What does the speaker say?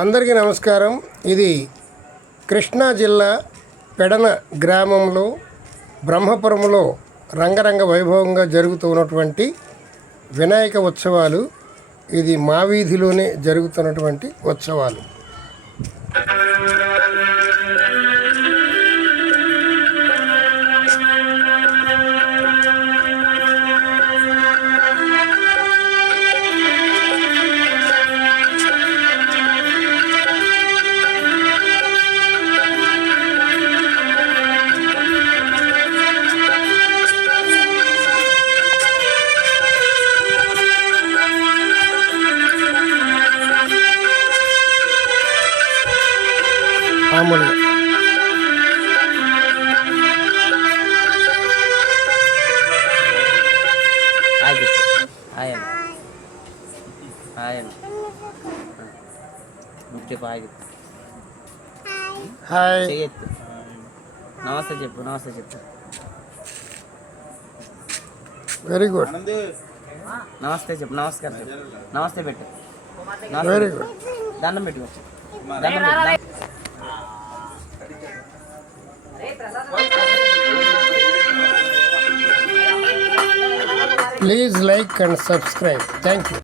అందరికీ నమస్కారం. ఇది కృష్ణా జిల్లా పెడన గ్రామంలో బ్రహ్మపురంలో రంగరంగ వైభవంగా జరుగుతున్నటువంటి వినాయక ఉత్సవాలు. ఇది మా వీధిలోనే జరుగుతున్నటువంటి ఉత్సవాలు. మామూలుగా హాయ్, నమస్తే చెప్పు. నమస్తే చెప్పు. Very good. నమస్తే చెప్పు. నమస్కారం చెప్పు. నమస్తే పెట్టు. Very good. దండం పెట్టుకో. దండం పెట్టు. Please like and subscribe. Thank you.